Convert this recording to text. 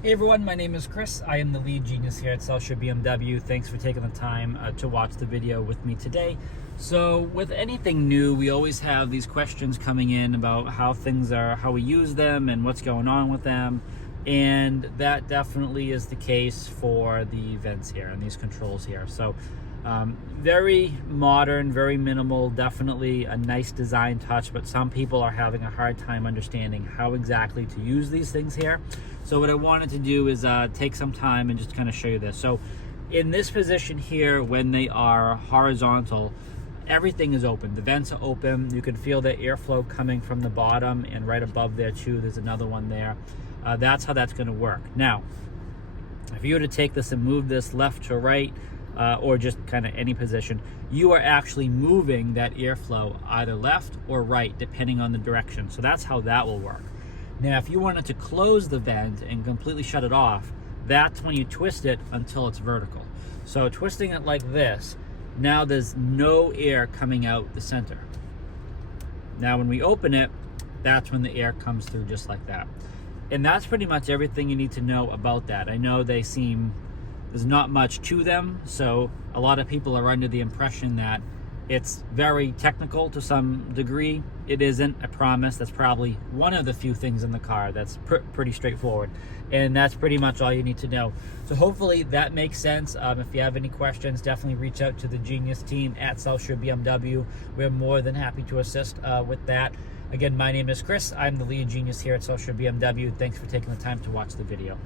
Hey everyone, my name is Chris. I am the lead genius here at South Shore BMW. Thanks for taking the time to watch the video with me today. So with anything new, we always have these questions coming in about how things are, how we use them and what's going on with them. And that definitely is the case for the vents here and these controls here. So very modern, very minimal, definitely a nice design touch, but some people are having a hard time understanding how exactly to use these things here. So what I wanted to do is take some time and just kind of show you this. So in this position here, when they are horizontal, everything is open. The vents are open. You can feel the airflow coming from the bottom, and right above there too, there's another one there. That's how that's going to work. Now, if you were to take this and move this left to right, or just kind of any position, you are actually moving that airflow either left or right, depending on the direction. So that's how that will work. Now, if you wanted to close the vent and completely shut it off, that's when you twist it until it's vertical. So twisting it like this, now there's no air coming out the center. Now when we open it, that's when the air comes through just like that. And that's pretty much everything you need to know about that. I know there's not much to them, so a lot of people are under the impression that it's very technical to some degree. It isn't, I promise. That's probably one of the few things in the car that's pretty straightforward, and that's pretty much all you need to know. So hopefully that makes sense. If you have any questions, definitely reach out to the Genius team at South Shore BMW. We're more than happy to assist with that. Again, my name is Chris. I'm the lead genius here at South Shore BMW. Thanks for taking the time to watch the video.